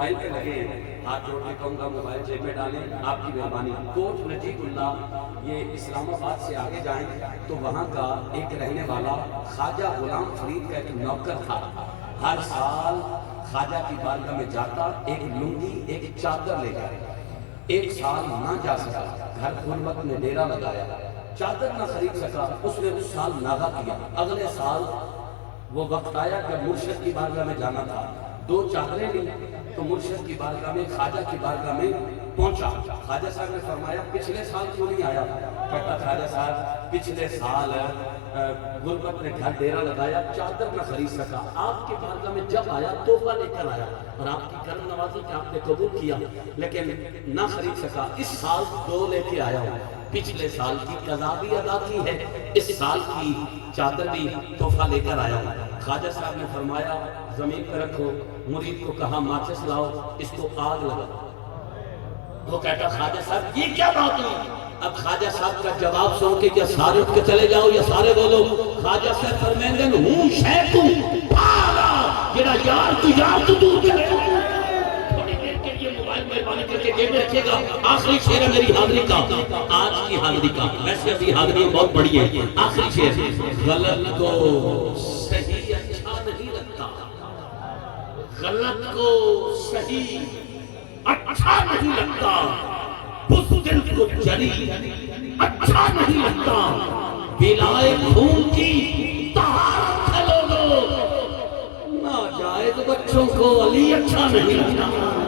Mobile پہ لگے ہاتھ جوڑ کے کہوں گا موبائل جیب میں ڈالیں، آپ کی مہربانی۔ کوٹ نجیب اللہ یہ اسلام آباد سے آگے جائیں تو وہاں کا ایک رہنے والا خواجہ غلام فرید کا ایک نوکر تھا۔ ہر سال خواجہ کی بارگاہ میں جاتا، ایک لنگی ایک چادر لے کر۔ ایک سال نہ جا سکا، گھر غربت میں ڈیرا لگایا، چادر نہ خرید سکا، اس نے اس سال ناغہ کیا۔ اگلے سال وہ وقت آیا جب مرشد کی بارگاہ میں جانا تھا، دو چادریں لی تو مرشد کی بارگاہ میں خواجہ کی بارگاہ میں پہنچا۔ خواجہ صاحب نے فرمایا پچھلے سال کیوں نہیں آیا؟ کہتا خواجہ صاحب پچھلے سال غربت نے گھر ڈیرا لگایا، چادر نہ خرید سکا، آپ کی بارگاہ میں جب آیا تحفہ لے کر آیا اور آپ کی کرم نوازی کہ آپ نے قبول کیا، لیکن نہ خرید سکا، اس سال دو لے کے آیا ہوں۔ پچھلے سال کی قضا بھی ادا کی ہے، اس سال کی چادر بھی تحفہ لے کر آیا ہوں۔ خواجہ صاحب نے فرمایا زمین پہ رکھو، مرید کو کہا ماچس لاؤ، اس کو آگ لگا۔ وہ کہتا خواجہ صاحب یہ کیا بات ہوئی؟ اب خواجہ صاحب کا جواب سن کے یا سارے اٹھ کے چلے جاؤ یا سارے بولو۔ خواجہ صاحب فرمائیں گے ہوں شیخ ہوں پالا جڑا یار تو دور کرے۔ تھوڑی دیر کے لیے موبائل مہربانی کر کے جیب میں رکھیے گا۔ آخری شعر ہے میری حاضری کا، آج کی حاضری کا، ویسے ابھی حاضری بہت بڑی ہے۔ آخری شعر، غلط کو صحیح اچھا نہیں لگتا، غلط کو صحیح اچھا نہیں لگتا، بزدل کو جری اچھا نہیں لگتا، بلائے خون کی طہارت ہے لوگو، ناجائز بچوں کو علی اچھا نہیں لگتا۔